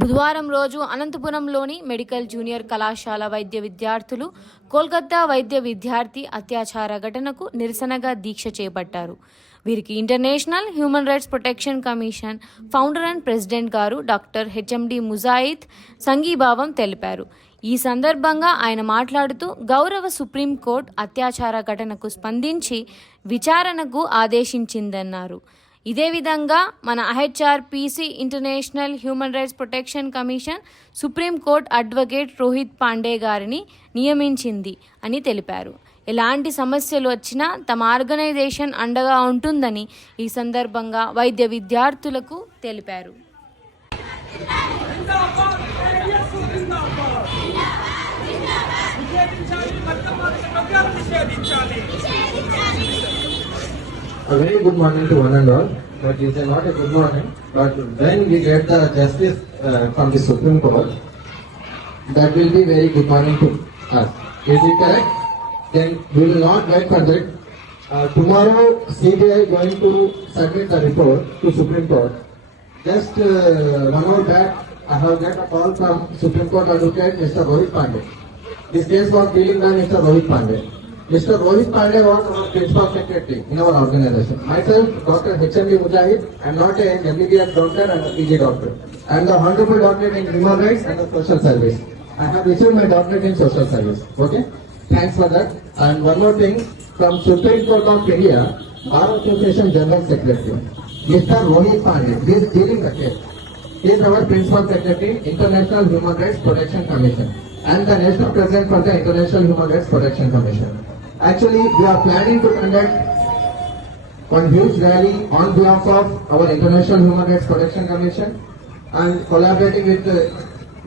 బుధవారం రోజు అనంతపురంలోని medical junior కళాశాల వైద్య విద్యార్థులు కోల్కతా వైద్య విద్యార్థి అత్యాచార ఘటనకు నిరసనగా దీక్ష చేపట్టారు. వీరికి international human rights protection commission founder and president గారు డాక్టర్ హెచ్ఎండి ముజాయిద్ సంఘీభావం తెలిపారు. ఈ సందర్భంగా ఆయన మాట్లాడుతూ గౌరవ సుప్రీంకోర్టు అత్యాచార ఘటనకు స్పందించి విచారణకు ఆదేశించిందన్నారు. ఇదే విధంగా మన IHRPC international human rights protection commission supreme court advocate Rohit Pande గారిని నియమించింది అని తెలిపారు. ఎలాంటి సమస్యలు వచ్చినా తమ ఆర్గనైజేషన్ అండగా ఉంటుందని ఈ సందర్భంగా వైద్య విద్యార్థులకు తెలిపారు. A very good morning to one and all, but it's a not a good morning. But when we get the justice uh, from the Supreme Court, that will be very good morning to us. Is it correct? Then we will not wait for that. Uh, tomorrow, CBI going to submit the report to Supreme Court. Just uh, one hour back, I have got a call from Supreme Court advocate Mr. Rohit Pandey. This case was dealing by Mr. Rohit Pandey. Mr. Rohit Pandey was our principal secretary in our organization. Myself, Dr. H.M.D. Mujahid, I am not a MBBS doctor and a PG doctor. I am the honorable doctorate in human rights and social service. I have received my doctorate in social service. Okay? Thanks for that. And one more thing, from Supreme Court of India, Bar Association General Secretary, Mr. Rohit Pandey, he is dealing the case. He is our principal secretary, International Human Rights Protection Commission, and the national president for the International Human Rights Protection Commission. Actually, we are planning to conduct one huge rally on behalf of our International Human Rights Protection Commission and collaborating with the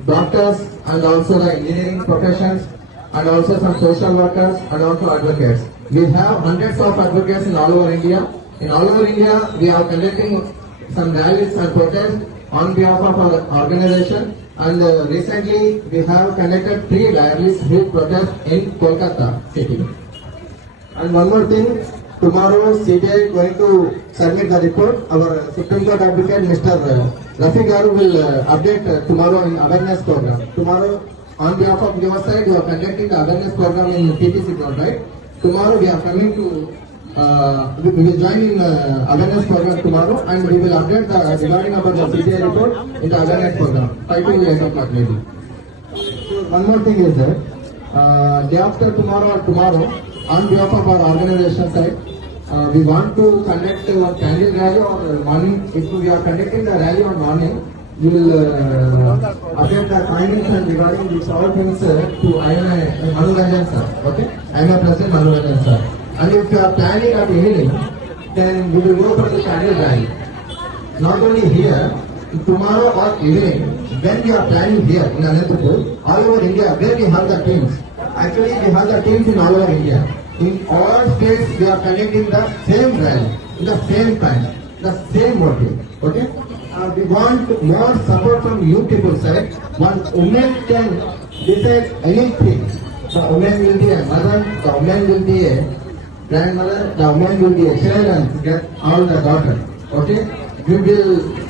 doctors and also the engineering professions and also some social workers and also advocates. We have hundreds of advocates in all over India. In all over India, we are conducting some rallies and protests on behalf of our organization. And uh, recently, we have conducted three rallies with protests in Kolkata city. And one more thing, tomorrow CBI is going to submit the report. Our Supreme Court advocate Mr. Rafi Garu will uh, update uh, tomorrow in awareness program. Tomorrow, on behalf of your side, you are conducting the awareness program in PTC ground, right? Tomorrow we are coming to, uh, we will join in uh, awareness program tomorrow and we will update the regarding about the CBI report in the awareness program, 5 to 8 o'clock maybe. One more thing is that uh, day after tomorrow or tomorrow, on behalf of our organization side, uh, we want to conduct a candle rally or morning. If we are conducting the rally on morning, we will uh, update the findings regarding these all things uh, to INA Manu Ranjan sir. Okay, INA President Manu Ranjan sir. And if you are planning at evening, then we will go for the candle rally. Not only here, tomorrow or evening, when we are planning here in Anantapur, all over India, where we have the teams. Actually, we have the teams in all over India. In all states, we are conducting the same rally, in the same time, the same motive. Okay? Uh, we want more support from you people side. One woman can decide anything. The woman will be a mother, the woman will be a grandmother, the woman will be a child and get all the daughter. Okay? We will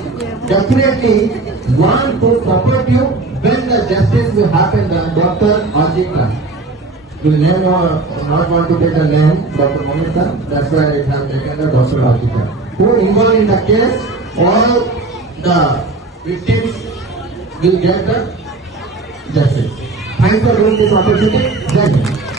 definitely want to support you when the justice will happen, the Dr. Ajita. Will name or not want to take the name, Dr. Momita, that's why I have taken the Dr. Ajita. Who involved in the case, all the victims will get the justice. Thanks for giving this opportunity. Jai Hind.